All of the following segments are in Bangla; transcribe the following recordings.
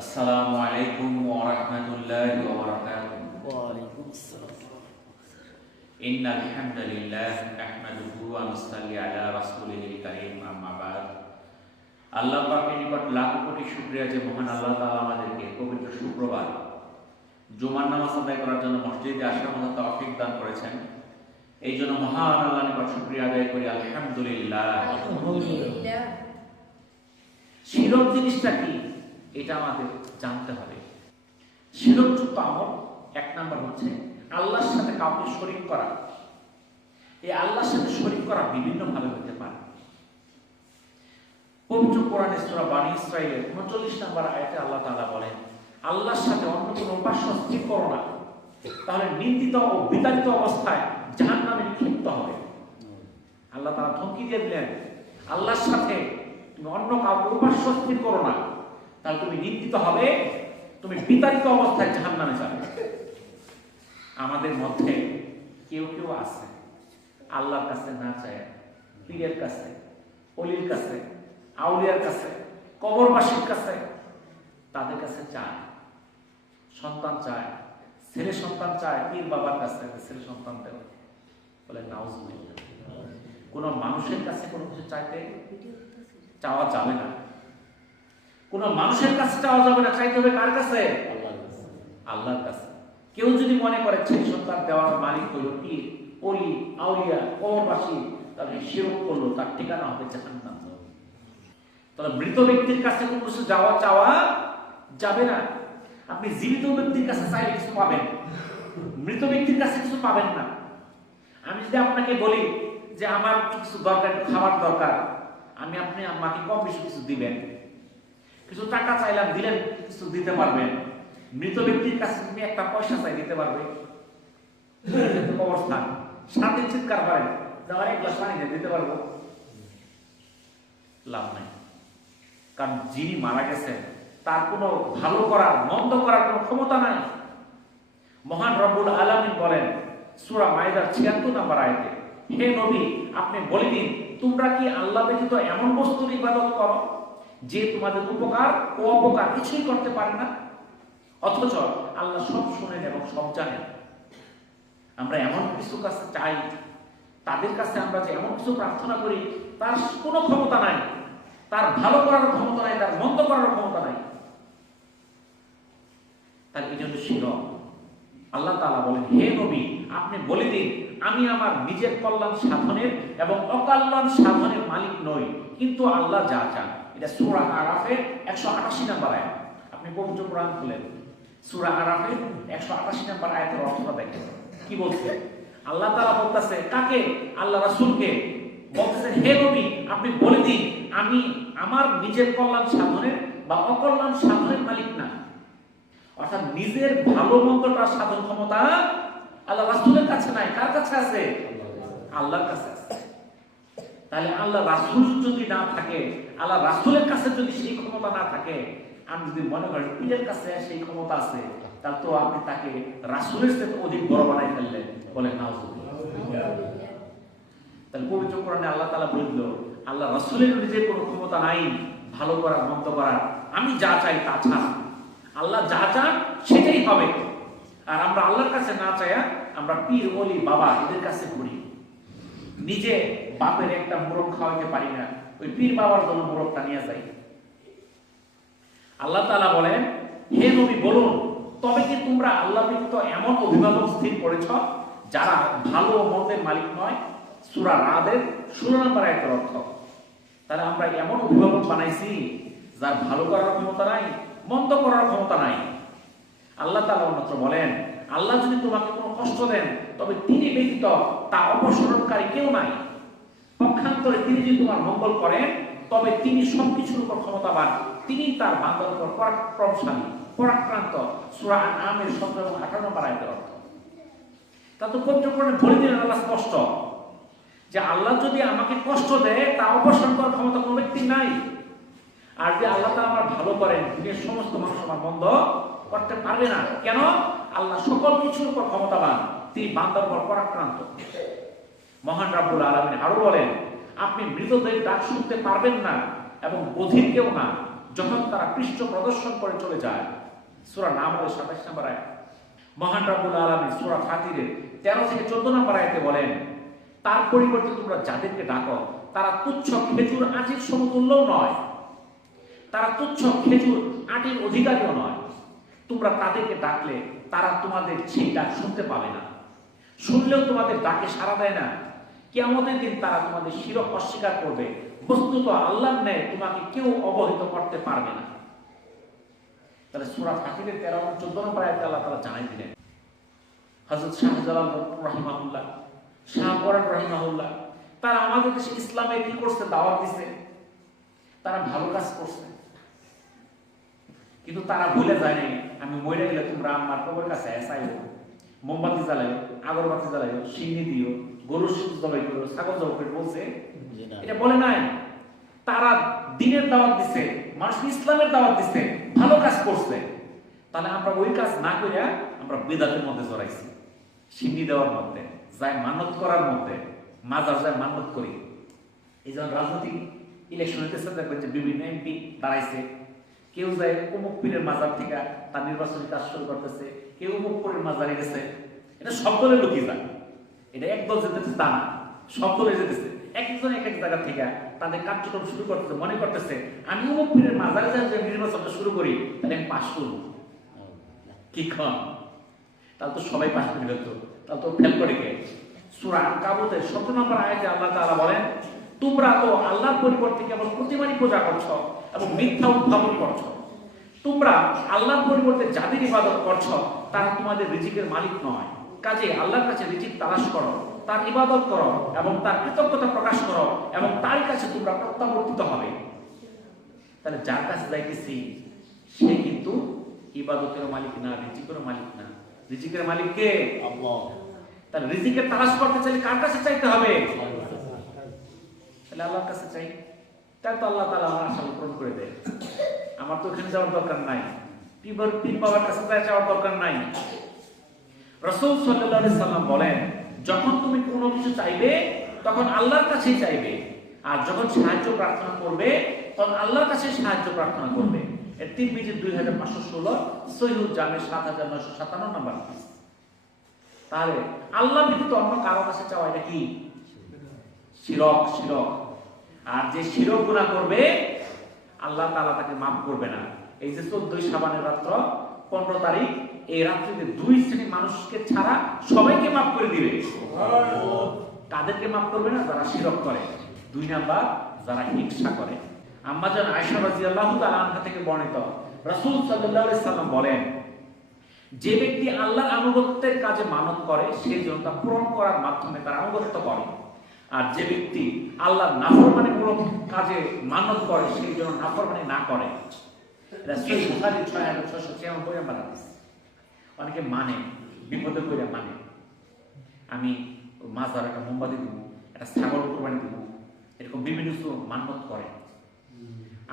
আসসালামু আলাইকুম ওয়া রাহমাতুল্লাহি ওয়া বারাকাতুহু। ওয়া আলাইকুম আসসালাম। ইন্নাল হামদালিল্লাহ নাহমাদুহু ওয়া নুসাল্লি আলা রাসূলিল কারীম, আম্মা বাদ। আল্লাহ পাকের নিকট লাখ কোটি শুকরিয়া যে মহান আল্লাহ তাআলা আমাদেরকে পবিত্র শুক্রবার জুমার নামাজ আদায় করার জন্য মসজিদে আসার মতো তৌফিক দান করেছেন। এই জন্য মহান আল্লাহর নিকট শুকরিয়া আদায় করি, আলহামদুলিল্লাহ। আলহামদুলিল্লাহ। শিরক জিনিসটা কি এটা আমাদের জানতে হবে। শিরকযুক্ত আমল এক নাম্বার হচ্ছে আল্লাহর সাথে কাউকে শরীক করা। এই আল্লাহর সাথে শরীক করা বিভিন্ন ভাবে হতে পারে। পবিত্র কোরআনে সূরা বানী ইসরাঈলের ৩৯ নম্বর আয়াতে আল্লাহ তাআলা বলেন, আল্লাহর সাথে অন্য কোনো উপাস্য স্থির করো না, তাহলে নিন্দিত ও বিতাড়িত অবস্থায় জাহান্নামে নিক্ষিপ্ত হবে। আল্লাহ তাআলা ধমকি দিয়ে দিলেন, আল্লাহর সাথে তুমি অন্য কাউকে উপাস্য স্থির করো না, তাহলে তুমি নিন্দিত হবে, তুমি বিতাড়িত অবস্থায় জাহান্নামে যাবে। আমাদের মধ্যে কেউ কেউ আছে আল্লাহর কাছে না চায়, পীরের কাছে, অলির কাছে, আউলিয়ার কাছে, কবরবাসীর কাছে, তাদের কাছে চায়, সন্তান চায়, ছেলে সন্তান চায়, পীর বাবার কাছে ছেলে সন্তান দেয়। বলে নাউজুবিল্লাহ। কোন মানুষের কাছে কোনো কিছু চাওয়া যাবে না। কোন মানুষের কাছে চাওয়া যাবে না, চাইতে হবে কার কাছে? আল্লাহর কাছে। কেউ যদি মনে করে ছেলে সন্তান দেওয়ার মালিক হইল পীর, অলি, আউলিয়া, কবরবাসী, তাহলে শিরক করলো, তার ঠিকানা হবে জাহান্নাম। তাহলে মৃত ব্যক্তির কাছে কোনো কিছু চাওয়া যাবে না। আপনি জীবিত ব্যক্তির কাছে চাইলে কিছু পাবেন, মৃত ব্যক্তির কাছে কিছু পাবেন না। আমি যদি আপনাকে বলি যে আমার কিছু দরকার, একটু খাবার দরকার, আপনি আমাকে কম বেশি কিছু দিবেন, কিছু টাকা চাইলাম, দিলেন, কিছু দিতে পারবেন। মৃত ব্যক্তির কাছে তুমি একটা পয়সা চাই, দিতে পারবে? অবস্থান সাথে চিৎকার করেন, আমার এক গ্লাস পানি দিতে পারবো? লাভ নাই। কারণ যিনি মারা গেছেন তার কোনো ভালো করার, মন্দ করার কোনো ক্ষমতা নাই। মহান রব্বুল আলামিন বলেন সূরা মাইদার ৭৬ নম্বর আয়াতে, হে নবী, আপনি বলে দিন, তোমরা কি আল্লাহ ব্যতীত এমন বস্তুর ইবাদত করো যে তোমাদের উপকার ও অপকার কিছুই করতে পারে না? অথচ আল্লাহ সব শুনেন এবং সব জানেন। আমরা এমন কিছু কাছে চাই, তাদের কাছে আমরা যে এমন কিছু প্রার্থনা করি, তার কোনো ক্ষমতা নাই, তার ভালো করার ক্ষমতা নাই, তার মন্দ করার ক্ষমতা নাই। তার এই জন্য শিরক। আল্লাহ তাআলা বলেন, হে নবী, আপনি বলে দিন, আমি আমার নিজের কল্যাণ সাধনের এবং অকল্যাণ সাধনের মালিক নই, কিন্তু আল্লাহ যা চান। এটা সূরা আরাফের ১৮৮ নম্বর আয়াত। আপনি পবিত্র কোরআন খুলেন, সূরা আরাফের ১৮৮ নম্বর আয়াতের অর্থটা দেখেন কি বলছে। আল্লাহ তাআলা বলতেছে কাকে? আল্লাহ রাসূলকে বলতেছেন, হে নবী, আপনি বলে দিন, আমি আমার নিজের কল্যাণ সাধনের বা অকল্যাণ সাধনের মালিক না। অর্থাৎ নিজের ভালো মন্দটা সাধন ক্ষমতা আল্লাহ রাসূলের কাছে নাই। কার কাছে আছে? আল্লাহর কাছে আছে। তাহলে আল্লাহ রাসূল যদি না থাকে, আল্লাহ রাসূলের কাছে যদি সেই ক্ষমতা না থাকে, আমি যদি মনে করি পীরের কাছে সেই ক্ষমতা আছে, তাহলে তো আপনি তাকে রাসূলের চেয়ে অধিক বড় বানাই ফেললেন। বলেন নাউজুবিল্লাহ। তাহলে পবিত্র কোরআনে আল্লাহ তাআলা বলল, আল্লাহ রাসূলের নিজের কোনো ক্ষমতা নাই ভালো করার, মন্দ করার। আমি যা চাই তা ছাড়া, আল্লাহ যা চান সেটাই হবে। আর আমরা আল্লাহর কাছে না চাইয়া আমরা পীর, ওলি, বাবা এদের কাছে ঘুরি। নিজে বাপের একটা মোরগ খাওয়াইতে পারি না, ওই পীর বাবার জন্য মোরগটা নিয়ে যাই। আল্লাহ তাআলা বলেন, হে নবী বলুন, তবে কি তোমরা আল্লাহ ব্যতীত এমন অভিভাবক স্থির করেছ যারা ভালো ও মন্দের মালিক নয়? সূরা রাদের ১৬ নম্বর আয়াতের অর্থ। তাহলে আমরা এমন অভিভাবক বানাইছি যার ভালো করার ক্ষমতা নাই, মন্দ করার ক্ষমতা নাই। আল্লাহ তাআলা অন্যত্র বলেন, আল্লাহ যদি তোমাকে কোনো কষ্ট দেন, তবে তিনি ব্যতীত তা অপসারণকারী কেউ নাই। পক্ষান্তরে তিনি যদি তোমার মঙ্গল করেন, তবে তিনি সবকিছুর উপর ক্ষমতাবান, তিনি তার বান্দার উপর পরাক্রমশালী, পরাক্রান্ত। সূরা আনআমের ১৭ এবং ১৮ নম্বর আয়াতের অর্থ। তা তো পবিত্র কোরআনে বলে দিলেন আল্লাহ স্পষ্ট যে আল্লাহ যদি আমাকে কষ্ট দেয়, তা অপসারণ করার ক্ষমতা কোনো ব্যক্তির নাই। আর যে আল্লাহ তাআলা আমার ভালো করেন, দুনিয়ার সমস্ত মানুষ আমার বন্ধ করতে পারবে না। কেন? আল্লাহ সকল কিছুর উপর ক্ষমতাবান, তিনি বান্দার উপর পরাক্রান্ত। মহান রব্বুল আলামিন আরো বলেন, আপনি মৃতদের ডাক শুনতে পারবেন না এবং বধিরকেও না, যখন তারা পৃষ্ঠ প্রদর্শন করে চলে যায়। সূরা নামলের 27 নম্বর আয়াত। মহান রব্বুল আলামিন সূরা ফাতিরের 13 থেকে 14 নম্বর আয়াতে বলেন, তার পরিবর্তে তোমরা যাদেরকে ডাকো তারা তুচ্ছ খেজুর আঁটির সমতুল্যও নয়, তারা তুচ্ছ খেজুর আঁটির অধিকারীও নয়। তোমরা তাদেরকে ডাকলে তারা তোমাদের সেই ডাক শুনতে পাবে না, শুনলেও তোমাদের ডাকে সাড়া দেয় না। কিয়ামতের দিন তারা তোমাদের শিরক অস্বীকার করবে। বস্তুত আল্লাহর ন্যায় তোমাকে কেউ অবহিত করতে পারবে না। তাহলে সূরা ফাতিরের 13 এবং 14 নম্বর আয়াতে আল্লাহ তাআলা জানাই দিলেন। হযরত শাহজালাল রাহিমাহুল্লাহ, শাহ পরান রাহিমাহুল্লাহ, তারা আমাদের দেশে ইসলামে কি করছে? দাওয়াত দিছে, তারা ভালো কাজ করছে। কিন্তু তারা ভুলে যায় নাই, আমি মরে গেলে তোমরা আমার কবরের কাছে এসাইও, মোমবাতি জ্বালাইও, আগরবাতি জ্বালাইও, সিন্নি দিও, গরুর জবাই করো, ছাগল জবাই করে বলছে? এটা বলে নাই। তারা দ্বীনের দাওয়াত দিছে, মানুষ ইসলামের দাওয়াত দিছে, ভালো কাজ করছে। তাহলে আমরা ওই কাজ না করিয়া আমরা বিদআতের মধ্যে জড়াইছি, সিন্নি দেওয়ার মধ্যে, যায় মানত করার মধ্যে, মাজার যায় মানত করি। এই যখন রাজনৈতিক ইলেকশন হইতেছে, দেখবেন যে বিভিন্ন এমপি দাঁড়াইছে, কেউ যায় অমুক পীরের মাজার থেকে তার নির্বাচনী কাজ শুরু করতেছে, কেউ অমুক পীরের মাজারে গেছে। এটা সব দলের লোকই যায়, এটা একদল যেতেছে তা না, সব দলে যেতেছে। একজন এক এক জায়গা থেকে তাদের কার্যক্রম শুরু করতেছে, মনে করতেছে আমি অমুক পীরের মাজারে যে নির্বাচনটা শুরু করি তাহলে আমি পাশ করবো। কি খান? তাহলে তো সবাই পাশ করে ফেলতো, তাহলে তো ফেল করে কে? সূরা আনকাবুতের 17 নম্বর আয়াতে আল্লাহ তাআলা বলেন, তোমরা তো আল্লাহর পরিবর্তে কেবল প্রতিমারই পূজা করছো এবং মিথ্যা উদ্ভাবন করছো। তোমরা আল্লাহর পরিবর্তে যাদের ইবাদত করছো তারা তোমাদের রিজিকের মালিক নয়। কাজে আল্লাহর কাছে রিজিক তালাশ করো, তার ইবাদত করো এবং তার কৃতজ্ঞতা প্রকাশ করো এবং তার কাছে তোমরা প্রত্যাবর্তিত হবে। তাহলে যার কাছে যাইতেছি সে কিন্তু ইবাদতের মালিক না, রিজিকের মালিক না। রিজিকের মালিক কে? আল্লাহ। তাহলে রিজিকের তালাশ করতে চাইলে কার কাছে চাইতে হবে? তাহলে আল্লাহর কাছে চাই, তাই তো আল্লাহ তাআলা আমার আশা পূরণ করে দেয়। আমার তো ওখানে যাওয়ার দরকার নাই, পীর বাবার কাছে যাওয়ার দরকার নাই। রাসূল সাল্লাল্লাহু আলাইহি সাল্লাম বলেন, যখন তুমি কোনো কিছু চাইবে তখন আল্লাহর কাছেই চাইবে, আর যখন সাহায্য প্রার্থনা করবে তখন আল্লাহর কাছে সাহায্য প্রার্থনা করবে। এর তিরমিজি 2516, সহিহুল জামি 7957 নম্বর হাদিস। তাহলে আল্লাহ ব্যতীত অন্য কারো কাছে চাওয়া এটা কি? শিরক, শিরক। আর যে শিরক গুনাহ করবে আল্লাহ তাআলা তাকে maaf করবে না। এই যে 14 শাবানের রাত্র 15 তারিখ, এই রাত্রিতে 2 শ্রেণীর মানুষকে ছাড়া সবাইকে maaf করে দিবে। সুবহানাল্লাহ। কাদেরকে maaf করবে না? যারা শিরক করে। 2 নাম্বার, যারা হিংসা করে। আম্মা জান আয়েশা রাদিয়াল্লাহু তাআলা আনহা থেকে বর্ণিত, রাসূল সাল্লাল্লাহু আলাইহি সাল্লাম বলেন, যে ব্যক্তি আল্লাহর আনুগত্যের কাজে মানত করে সে যেন তা পূরণ করার মাধ্যমে তার আনুগত্য করে, আর যে ব্যক্তি আল্লাহর নাফরমানিমূলক কাজে মানত করে সে যেন নাফরমানি না করে। রাসূল বুখারী 6696 নম্বর হাদিস। অনেকে মানে বিপদে পড়ে মানে, আমি মাজার একটা মোমবাতি দিব, একটা ছাগল কুরবানি দিব, এরকম বিভিন্ন কিছু মানত করে।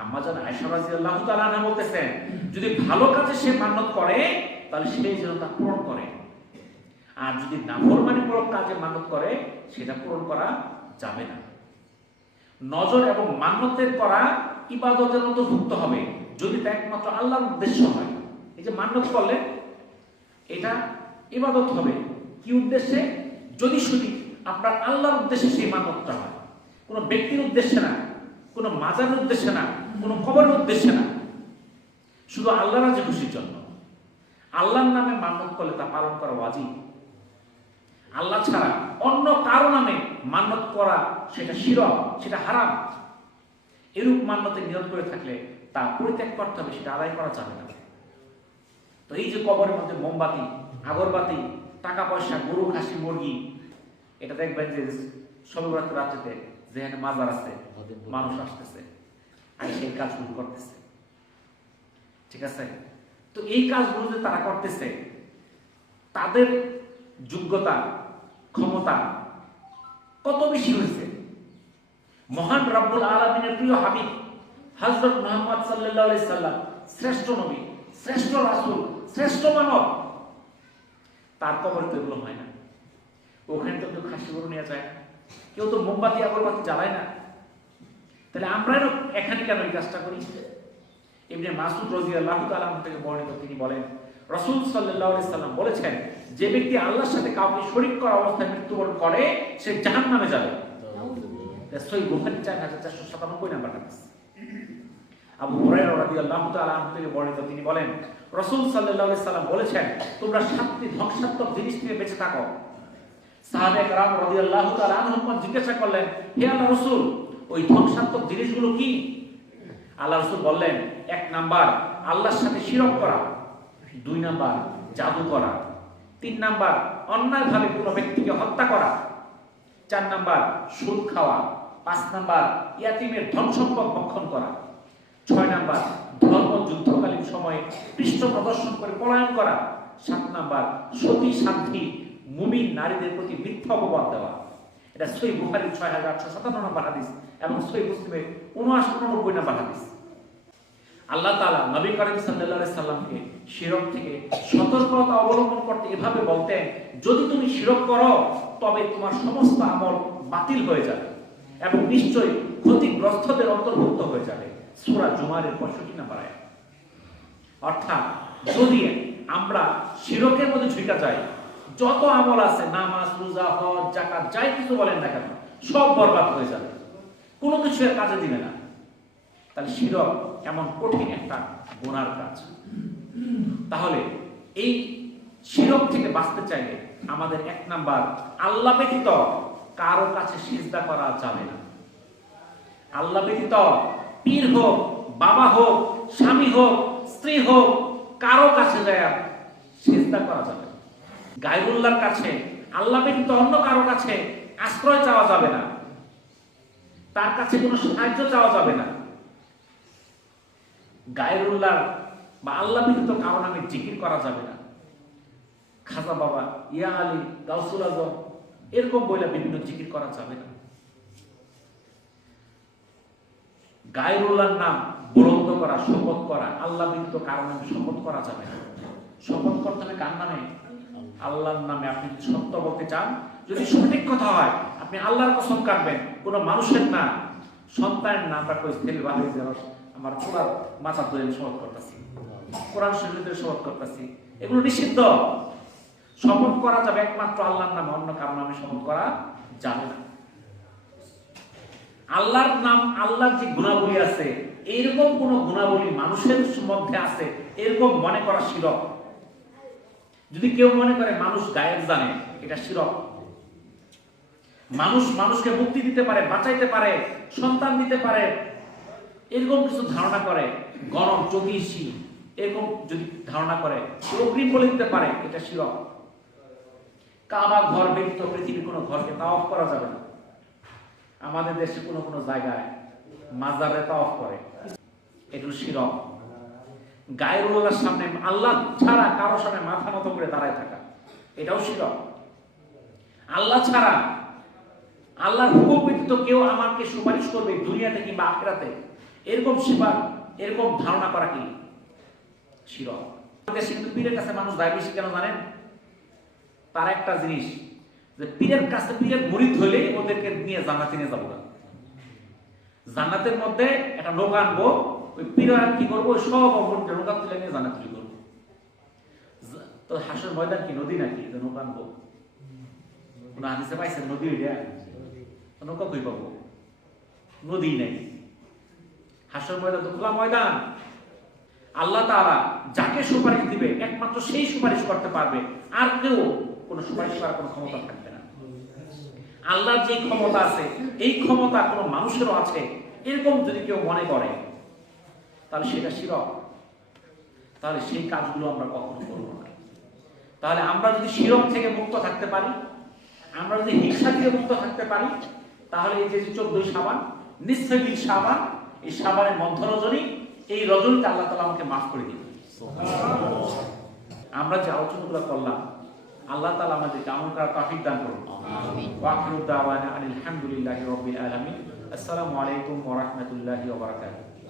আম্মা জান আয়েশা রাদিয়াল্লাহু তাআলা আনহা বলতেছেন, যদি ভালো কাজে সে মানত করে তাহলে সে যেন তা পূরণ করে, আর যদি নাফরমানিমূলক কাজে মানত করে সেটা পূরণ করা যাবে না। নজর এবং মান্যতের করা ইবাদতের অন্তর্ভুক্ত হবে যদি তা একমাত্র আল্লাহর উদ্দেশ্য হয়। এই যে মান্যত করলে এটা ইবাদত হবে, কি উদ্দেশ্যে? যদি শুধু আপনার আল্লাহর উদ্দেশ্যে সেই মান্যতটা হয়, কোনো ব্যক্তির উদ্দেশ্যে না, কোনো মাজারের উদ্দেশ্যে না, কোনো কবরের উদ্দেশ্যে না, শুধু আল্লাহর রাজি খুশির জন্য। আল্লাহর নামে মান্যত করলে তা পালন করা ওয়াজিব। আল্লাহ ছাড়া অন্য কারো নামে মান্যত করা সেটা শিরক, সেটা হারাম। এরূপ মান্যতে নিয়ত করে থাকলে তা পরিত্যাগ করতে হবে, সেটা আদায় করা যাবে না। তো এই যে কবরের মধ্যে মোমবাতি, আগরবাতি, টাকা পয়সা, গরু, খাসি, মুরগি, এটা দেখবেন যে শবে বরাতের রাত্রিতে যেখানে মাজার আছে মানুষ আসতেছে আর সেই কাজগুলো করতেছে, ঠিক আছে? তো এই কাজগুলো যে তারা করতেছে, তাদের যোগ্যতা, ক্ষমতা কত বেশি হয়েছে। মহান রব্বুল আলামিনের প্রিয় হাবিব হযরত মুহাম্মদ সাল্লাল্লাহু আলাইহি সাল্লাম, শ্রেষ্ঠ নবী, শ্রেষ্ঠ রাসূল, শ্রেষ্ঠ মানব, তার কবরে তো এগুলো হয় না। ওখানে তো কেউ খাসি গরু নিয়ে যায়, কেউ তো মোমবাতি আগরবাতি জ্বালায় না। তাহলে আমরা এখানে কেন এই কাজটা করি? ইবনে মাসউদ রাদিয়াল্লাহু তাআলা থেকে বর্ণিত, তিনি বলেন রাসূল সাল্লাল্লাহু আলাইহি সাল্লাম বলেছেন, যে ব্যক্তি আল্লাহর সাথে কাউকে শরীক করা অবস্থায় মৃত্যুবরণ করে সে জাহান্নামে যাবে। সহিহ বুখারী 4497 নম্বর হাদিস। আবু হুরায়রা রাদিয়াল্লাহু তাআলা থেকে বর্ণিত, তিনি বলেন রাসূল সাল্লাল্লাহু আলাইহি সাল্লাম বলেছেন, তোমরা 7টি ধ্বংসাত্মক জিনিস থেকে বেঁচে থাকো। সাহাবায়ে কেরাম রাদিয়াল্লাহু তাআলা আনহুম জিজ্ঞাসা করলেন, হে আল্লাহর রাসূল, ওই ধ্বংসাত্মক জিনিসগুলো কি? আল্লাহ রাসূল বললেন, 1 নাম্বার আল্লাহর সাথে শিরক করা, 2 নাম্বার জাদু করা, 3 নাম্বার অন্যায়ভাবে কোনো ব্যক্তিকে হত্যা করা, 4 নাম্বার সুদ খাওয়া, 5 নাম্বার ইয়াতীমের ধন সম্পদ ভক্ষণ করা, 6 নাম্বার ধর্ম যুদ্ধকালীন সময়ে পৃষ্ঠ প্রদর্শন করে পলায়ন করা, 7 নাম্বার সতী সাধ্বী মুমিন নারীদের প্রতি মিথ্যা অপবাদ দেওয়া। এটা সহিহ বুখারী 6857 নম্বর হাদিস এবং সহিহ মুসলিমের 79 নম্বর হাদিস। আল্লাহ তাআলা নবী করিম সাল্লাল্লাহু আলাইহি সাল্লামকে শিরক থেকে সতর্কতা অবলম্বন করতে এভাবে বলতেন, যদি তুমি শিরক করো তবে তোমার সমস্ত আমল বাতিল হয়ে যাবে এবং নিশ্চয়ই ক্ষতিগ্রস্তদের অন্তর্ভুক্ত হয়ে যাবে। সূরা জুমারের 65 নম্বর আয়াত। অর্থাৎ যদি আমরা শিরকের মধ্যে ঝুঁকা যাই, যত আমল আছে, নামাজ, রোজা, হজ, যাকাত, যাই কিছু বলেন না কেন, সব বরবাদ হয়ে যাবে, কোনো কিছু এর কাজে দিবে না। তাহলে শিরক এমন কঠিন একটা গুনার কাজ। তাহলে এই শিরক থেকে বাঁচতে চাইলে আমাদের 1 নাম্বার, আল্লাহ ব্যতীত কারো কাছে সিজদা করা যাবে না। আল্লাহ ব্যতীত পীর হোক, বাবা হোক, স্বামী হোক, স্ত্রী হোক, কারো কাছে যায় সিজদা করা যাবে না। গায়রুল্লাহর কাছে, আল্লাহ ব্যতীত অন্য কারো কাছে আশ্রয় চাওয়া যাবে না, তার কাছে কোনো সাহায্য চাওয়া যাবে না। গায়রুল্লাহ বা আল্লাহ ব্যতীত কারো নামে জিকির করা যাবে না। খাজা বাবা, ইয়া আলী, গাউসুল আজম এরকম বলে বিভিন্ন জিকির করা যাবে না। গায়রুল্লাহর নাম বুলন্দ করা, শপথ করা, আল্লাহ ব্যতীত কারো নামে শপথ করা যাবে না। শপথ করতে হবে কার নামে? আল্লাহর নামে। আপনি যদি সত্য বলতে চান, যদি সঠিক কথা হয়, আপনি আল্লাহর কসম কাটবেন, কোনো মানুষের না, সন্তানের নাম। আমরা কই ছেলে ভালো আমার পুরা মাথা ধরে শপথ করতেছি, কোরআন শরীফের শপথ করতেছি, এগুলো নিষিদ্ধ। শপথ করা যাবে একমাত্র আল্লাহর নামে, অন্য কারো নামে শপথ করা যাবে না। আল্লাহর নাম, আল্লাহর যে গুণাবলী আছে, এরকম কোন গুণাবলী মানুষের মধ্যে আছে এরকম মনে করা শিরক। যদি কেউ মনে করে মানুষ গায়েব জানে, এটা শিরক। মানুষ মানুষকে মুক্তি দিতে পারে, বাঁচাইতে পারে, সন্তান দিতে পারে, এরকম কিছু ধারণা করে, গণক, জ্যোতিষী এরকম যদি ধারণা করে, অগ্রিম বলে দিতে পারে, এটা শিরক। কাবা ঘর ব্যতীত পৃথিবীর কোনো ঘরকে তাওয়াফ করা যাবে না। আমাদের দেশে কোনো কোনো জায়গায় মাজারে তাওয়াফ করে, এগুলো শিরক। গায়রুল্লাহর সামনে, আল্লাহ ছাড়া কারোর সামনে মাথা নত করে দাঁড়ায় থাকা, এটাও শিরক। আল্লাহ ছাড়া, আল্লাহর হুকুম ব্যতীত কেউ আমাকে সুপারিশ করবে দুনিয়াতে কিংবা আখিরাতে, এরকম এরকম ধারণা করা কি শিরক। দেশে কিন্তু পীরের কাছে মানুষ যায় বেশি, কেন জানেন? তার একটা জিনিস, যে পীরের কাছে, পীরের মুরিদ হইলে ওদেরকে নিয়ে জান্নাতে নিয়ে যাবো। জান্নাতের মধ্যে একটা নৌকা আনবো, ওই পীর কি করবো, সব নৌকা তুলে নিয়ে জান্নাত তুলি করবো। তো হাসর ময়দান কি নদী নাকি নৌকা আনবো? কোন হাদিসে পাইছেন নদী? নৌকা কই পাবো? নদী নাই। হাসর ময়দান তো খোলা ময়দান। আল্লাহ তাআলা যাকে সুপারিশ দিবে একমাত্র সেই সুপারিশ করতে পারবে, আর কেউ কোনো সুপারিশ করার কোনো ক্ষমতা থাকবে না। আল্লাহর যে ক্ষমতা আছে, এই ক্ষমতা কোনো মানুষেরও আছে, এরকম যদি কেউ মনে করে, তাহলে সেটা শিরক। তাহলে সেই কাজগুলো আমরা কখনো করব না। তাহলে আমরা যদি শিরক থেকে মুক্ত থাকতে পারি, আমরা যদি হিংসা থেকে মুক্ত থাকতে পারি, তাহলে এই যে 14 শাবান, নিঃসবিল শাবান, এই শাবানের মধ্য রজনী, এই রজনীতে আল্লাহ তাআলা আমাকে মাফ করে দিবেন। আমরা যে আলোচনাগুলো করলাম, আল্লাহ তাআলা আমাদেরকে আমল করার তৌফিক দান করুন। আমিন। ওয়া আখিরু দাওয়ানা আলহামদুলিল্লাহি রাব্বিল আলামিন। আসসালামু আলাইকুম ওয়া রাহমাতুল্লাহি ওয়া বারাকাতুহু।